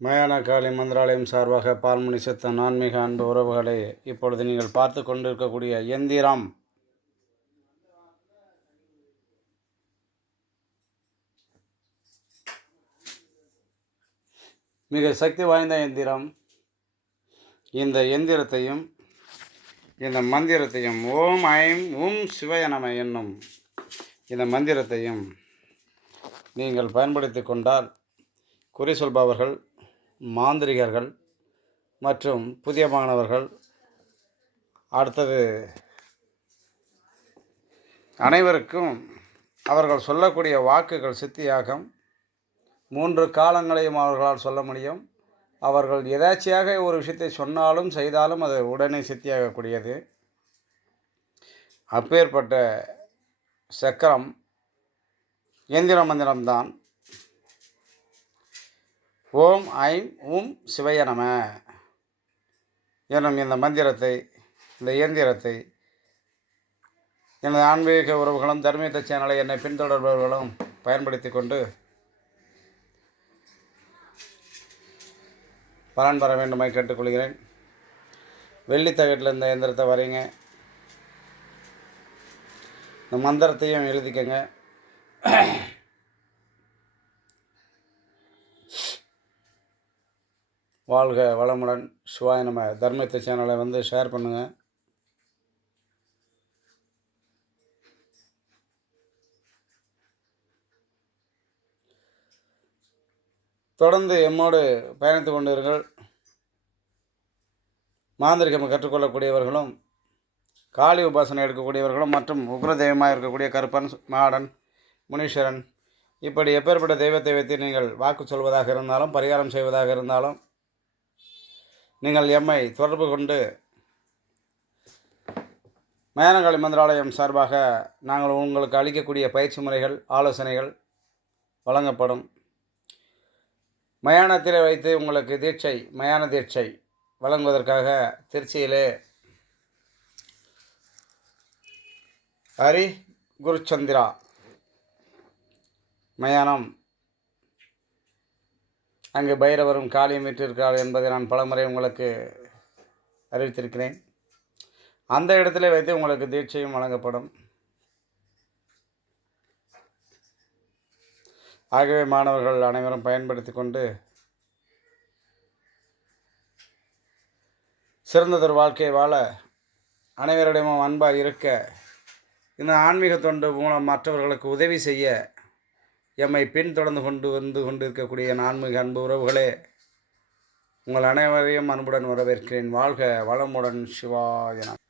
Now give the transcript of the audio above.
மயான காளி மந்திராலயம் சார்பாக பால்மணி சித்தன் ஆன்மீக அன்பு உறவுகளை இப்பொழுது நீங்கள் பார்த்து கொண்டிருக்கக்கூடிய எந்திரம். மிக சக்தி வாய்ந்த எந்திரம். இந்த எந்திரத்தையும் இந்த மந்திரத்தையும் ஓம் ஐம் உம் சிவயனம என்னும் இந்த மந்திரத்தையும் நீங்கள் பயன்படுத்தி கொண்டால் குறி சொல்பவர்கள் மாந்திரிகர்கள் மற்றும் புதிய மாணவர்கள். அடுத்தது அனைவருக்கும் அவர்கள் சொல்லக்கூடிய வாக்குகள் சித்தியாகும். மூன்று காலங்களையும் அவர்களால் சொல்ல முடியும். அவர்கள் எதாச்சியாக ஒரு விஷயத்தை சொன்னாலும் செய்தாலும் அது உடனே சித்தியாகக்கூடியது. அப்பேற்பட்ட சக்கரம் எந்திர மந்திரம்தான். ஓம் ஐம் உம் சிவய நம எனும் இந்த மந்திரத்தை இந்த இயந்திரத்தை எனது ஆன்மீக உறவுகளும் தர்மீத சேனலை என்னை பின்தொடர்பவர்களும் பயன்படுத்தி கொண்டு பலன் பெற வேண்டுமாய் கேட்டுக்கொள்கிறேன். வெள்ளித்தகட்டில் இந்த இயந்திரத்தை வரைங்க இந்த மந்திரத்தையும் எழுதிக்கங்க. வாழ்க வளமுடன். சிவாய நம்ம தர்மத்தை சேனலை வந்து ஷேர் பண்ணுங்கள் தொடர்ந்து எம்மோடு பயணித்து கொண்டீர்கள் மாந்திரிகம் கற்றுக்கொள்ளக்கூடியவர்களும் காளி உபாசனை எடுக்கக்கூடியவர்களும் மற்றும் உக்ர தெய்வமாக இருக்கக்கூடிய கருப்பன் மாடன் முனீஸ்வரன் இப்படி எப்பேற்பட்ட தெய்வத்தை வைத்து நீங்கள் வாக்கு சொல்வதாக இருந்தாலும் பரிகாரம் செய்வதாக இருந்தாலும் நீங்கள் எம்மை தொடர்பு கொண்டு மயானகாளி மந்திராலயம் சார்பாக நாங்கள் உங்களுக்கு அளிக்கக்கூடிய பயிற்சி முறைகள் ஆலோசனைகள் வழங்கப்படும். மயானத்தில் வைத்து உங்களுக்கு தீட்சை மயான தீட்சை வழங்குவதற்காக திருச்சியிலே ஹரி குருச்சந்திரா மயானம் அங்கு பைரவரும் காளியும் விற்றிருக்கிறார் என்பதை நான் பலமுறை உங்களுக்கு அறிவித்திருக்கிறேன். அந்த இடத்துல வைத்து உங்களுக்கு தீட்சையும் வழங்கப்படும். ஆகவே மாணவர்கள் அனைவரும் பயன்படுத்தி கொண்டு சிறந்ததொரு வாழ்க்கையை வாழ அனைவரிடமும் அன்பாக இருக்க இந்த ஆன்மீக தொண்டு மூலம் மற்றவர்களுக்கு உதவி செய்ய எம்மை பின்தொடர்ந்து கொண்டு வந்து கொண்டிருக்கக்கூடிய என் அன்பு உறவுகளே உங்கள் அனைவரையும் அன்புடன் வரவேற்கிறேன். வாழ்க வளமுடன். சிவாயனம்